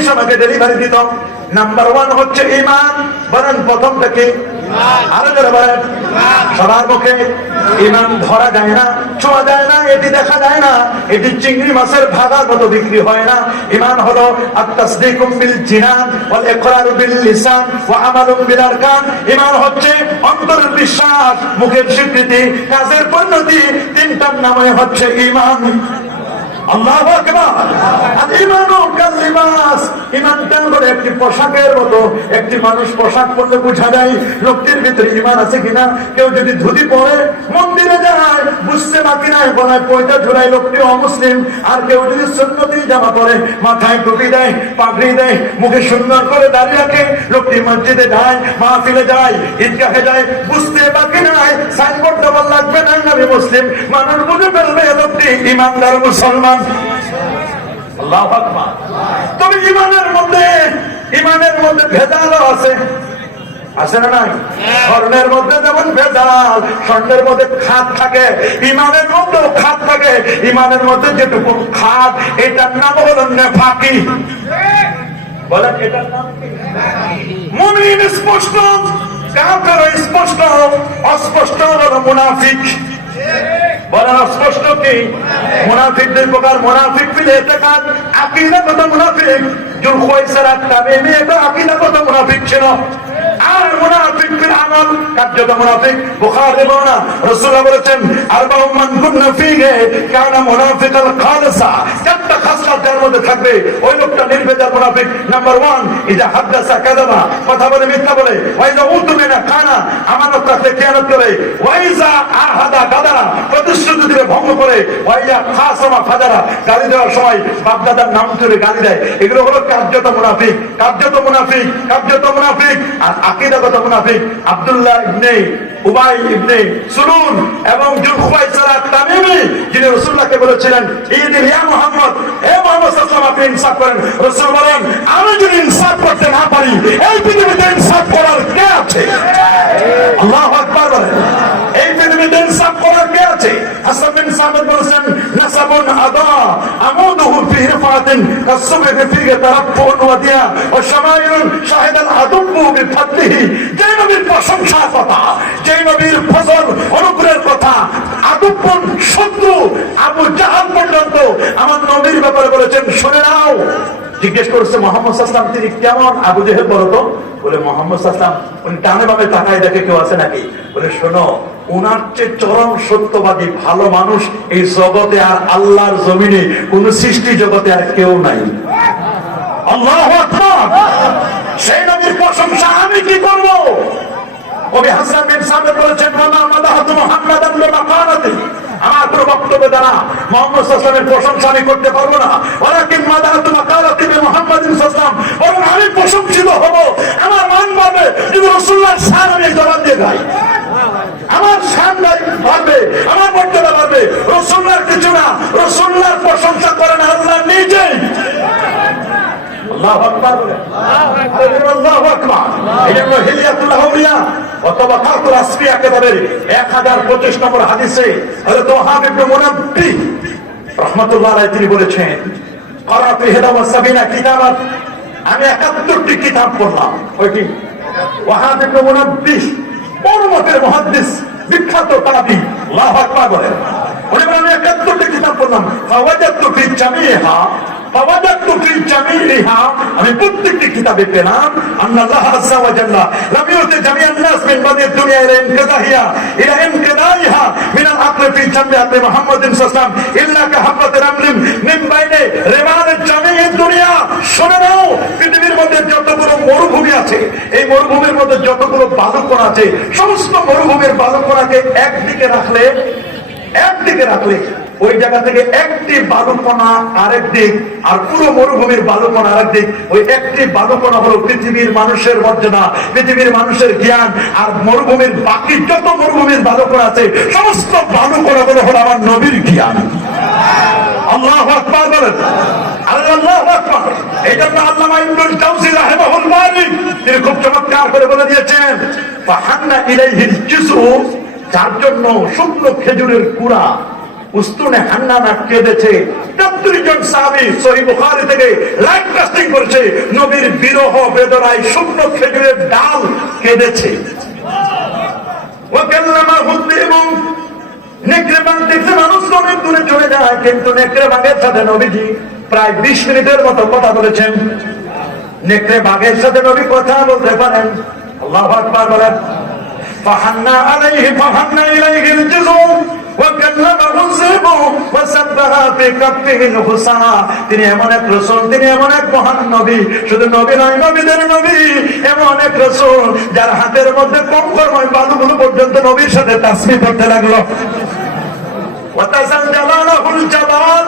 জিনিস আমাকে ডেলিভারি দিত। নাম্বার 1 হচ্ছে ঈমান। বলেন প্রথমটা কি? আরো জোরে বলেন। সবার মুখে ঈমান ধরা যায় না, ছোঁয়া যায় না, এটি দেখা যায় না, এটি চিংড়ি মাছের ভাগার মতো বিক্রি হয় না। ঈমান হলো আত-তাসদীকু বিল জিনান ওয়াল ইকরারু বিল লিসান ওয়া আমালু বিল আরকান। ঈমান হচ্ছে অন্তরের বিশ্বাস, মুখের স্বীকৃতি, কাজের পরিণতি। তিনটার নামই হচ্ছে ঈমান। আল্লাহু আকবার। আর ঈমানু কাল লিবাস, ঈমানটা হলো একটি পোশাকের মতো। একটি মানুষ পোশাক পরলে বোঝা যায় লোকটির ভিতরে ঈমান আছে কিনা। কেউ যদি ধুতি পরে মন্দিরে যায় বুঝতে বাকি নাই, বলে পয়টা ঝুলাই লোকটি অমুসলিম। আর কেউ যদি সুন্নতি জামা পরে, মাথায় টুপি দেয়, পাগড়ি দেয়, মুখে সুন্দর করে দাড়ি রাখে, লোকটি মসজিদে যায়, মাহফিলে যায়, ঈদগাহে যায়, বুঝতে বাকি নাই। সাইনবোর্ড দেওয়ার লাগবে না, আমি মুসলিম। মানুষ বুঝে ফেলবে লোকটি ঈমানদার মুসলমান। আল্লাহু আকবার। তবে ঈমানের মধ্যে ভেজালও আছে, আছে না নাই? স্বর্ণের মধ্যে যেমন ভেজাল, স্বর্ণের মধ্যে খাদ থাকে, ঈমানের মধ্যেও খাদ থাকে। ঈমানের মধ্যে যেটুকু খাদ, এটার নাম হলো নেফাকি। বলেন এটার নাম কি? মুমিন স্পষ্ট, কাফের স্পষ্ট, অস্পষ্ট হলো মুনাফিক। বলেন অস্পষ্ট কি? মুনাফিক দুই প্রকার। মুনাফিক ফিল ইতিকাদ, আকীদাগত মুনাফিক। যুল খুয়াইসারা তামিমি এটা আকীদাগত মুনাফিক ছিল। আর মুনাফিক ফিল আমাল, কার্যত মুনাফিক। বুখারী বর্ণনা, রাসূলুল্লাহ বলেছেন আরবাউ মান কুননা ফীহি কানা মুনাফিকাল খালিসা। চারটা খাসলত যার মধ্যে থাকবে ওই লোকটা নির্ভেজাল মুনাফিক। নাম্বার 1, ইজা হাদাসা কাযাবা, কথা বলে মিথ্যা বলে। ওয়া ইজা উতুমিনা খানা, আমানত রাখলে খেয়ানত করে। ওয়া ইজা আহাদা গাদারা, প্রতিশ্রুতি দিলে ভঙ্গ করে। ওয়া ইজা খাসামা ফাজারা, গালি দেওয়ার সময় বাপদাদার নাম ধরে গালি দেয়। এগুলো হলো কার্যত মুনাফিক, কার্যত মুনাফিক, কার্যত মুনাফিক। আর আকীদাগত মুনাফিক আব্দুল্লাহ ইবনে উবাই ইবনে সুলুল এবং যুল খুয়াইসারা তামিমি, যিনি রাসূলুল্লাহকে বলেছিলেন ইদিল ইয়া মুহাম্মদ, হে মুহাম্মদ সাল্লাল্লাহু আলাইহি ওয়াসাল্লাম আপনি ইনসাফ করেন। রাসূল বলেন আমি যদি ইনসাফ করতে না পারি এই পৃথিবীতে ইনসাফ করার কে আছে? আল্লাহু আকবার বলেন। এই পৃথিবীতে ইনসাফ করার কে আছে? হাসান বিন সাবিত বলেছেন নাসাবুন আদা আমুদুহু ফি রিফাতিন কাসুবহি ফি তারাফুন ওয়া দিয়া ওয়া শামাইলুন শাহিদাল আদুবু বিফাদলিহি। যে নবীর প্রশংসার কথা, যে নবীর ফজল অনুগ্রহের কথা, আদুবুন শত্রু আবু জাহাল পর্যন্ত আমার নবীর ব্যাপারে বলেছেন শুনে নাও। জিজ্ঞেস করেছে মুহাম্মদ সাল্লাল্লাহু আলাইহি ওয়াসাল্লাম তিনি কেমন? আবু জেহেল বলতো, বলে মুহাম্মদ সাল্লাল্লাহু আলাইহি ওয়াসাল্লাম উনি ডানে বামে তাকায় দেখে কেউ আছে নাকি? বলে শোনো, উনার চেয়ে চরম সত্যবাদী ভালো মানুষ এই জগতে আর আল্লাহর জমিনে কোন সৃষ্টি জগতে আর কেউ নাই। আল্লাহু আকবার। সেই নবীর প্রশংসা আমি কি করব? কবি হাসান বিন সাবিত বলেছেন ওয়া মাদাহতু মুহাম্মাদান লিমাকানাতি, আমার পুরো বক্তব্য দ্বারা মুহাম্মদ সাল্লাল্লাহু আলাইহি ওয়াসাল্লামের প্রশংসা আমি করতে পারবো না। ওয়ালাকিন মাদাহতু মাকালাতি মুহাম্মাদিন সাল্লাল্লাহু আলাইহি ওয়াসাল্লাম, বরং আমি প্রশংসিত হব, আমার মান বাড়বে যদি রাসূলুল্লাহর শান আমি জবান দিয়ে গাই। আমার শান বাড়বে, আমার মর্যাদা বাড়বে। রাসূলুল্লাহর কিছু না, রাসূলুল্লাহর প্রশংসা করেন আল্লাহ নিজেই। আল্লাহু আকবার বলে, আল্লাহু আকবার। এজন্য হিলিয়াতুল আউলিয়া অথবা কাতুল আসফিয়া কিতাবের 1025 নম্বর হাদিসে হযরত ওয়াহাব ইবনে মুনাব্বিহ রাহমাতুল্লাহ আলাইহি তিনি বলেছেন ক্বারাতু 71 কিতাবাত, আমি 71টি কিতাব পড়লাম। ওইটি ওয়াহাব ইবনে মুনাব্বিহ বড় মাপের মুহাদ্দিস, বিখ্যাত তাবী। আল্লাহু আকবার বলে, উনি বলেন আমি 71টি কিতাব পড়লাম। ফাওয়াজাতু ফি জামিহা, আমি প্রত্যেকটি কিতাবে পেলাম আল্লাহ আযজা ওয়া জাল্লা লাম ইউতি জামিআন নাস মিন বাদি দুনিয়া ইলা ইনকিদাহিয়া ইলা ইনকিদাইহা মিন আল-আকল ফি জামিআতি মুহাম্মাদিন সাল্লাল্লাহু আলাইহি ওয়াসাল্লাম ইল্লা কাহাবাত রামলিন মিন বাইনে রিমানের জামিআ দুনিয়া। শুনে নাও, পৃথিবীর মধ্যে যতগুলো মরুভূমি আছে, এই মরুভূমির মধ্যে যতগুলো বালুকণা আছে, সমস্ত মরুভূমির বালুকণাকে একদিকে রাখলে ওই জায়গা থেকে একটি বালুকণা আরেক দিক, আর পুরো মরুভূমির বালুকণা আরেক দিক। ওই একটি বালুকণা হলো পৃথিবীর মানুষের মর্যাদা, পৃথিবীর মানুষের জ্ঞান। আর মরুভূমির বাকি যত মরুভূমির বালুকণা আছে, সমস্ত বালুকণাগুলো হলো আমার নবীর জ্ঞান। আল্লাহু আকবার বলেন, আল্লাহু আকবার। এই জন্য আল্লামা ইবনুল জাওজি রাহিমাহুল্লাহ তিনি খুব চমৎকার করে বলে দিয়েছেন ফাহান্না ইলাইহিল জিসু, যার জন্য শুকনো খেজুরের কুড়া উস্তুনে হান্নানা কেঁদেছে। 73 জন সাহাবী সহিহ বুখারী থেকে লাইভ কাস্টিং করছে, নবীর বিরহ বেদনায় শুকনো খেজুরের ডাল কেঁদেছে। ওয়া কাল্লামাহু যিবু, নেকড়ে বাঘ দেখতে মানুষ অনেক দূরে চলে যায়, কিন্তু নেকড়ে বাঘের সাথে নবীজি প্রায় 20 মিনিটের মতো কথা বলেছেন। নেকড়ে বাঘের সাথে নবী কথা বলতে পারেন। আল্লাহু আকবার বলেন। ফাহান্না আলাইহি ফাহান্না ইলাইহিল জুযু ওয়া কাল্লামাহু যিবু ওয়া সাব্বাহা বিকাফিহিল হুসা। তিনি এমন এক রাসূল, তিনি এমন এক মহান নবী, শুধু নবী নয়, নবীদের নবী, এমন এক রাসূল যার হাতের মধ্যে কঙ্করময় বালুগুলো পর্যন্ত নবীর সাথে তাসবিহ করতে লাগলো। ওয়া তাজাল্লালাহুল জাবাল,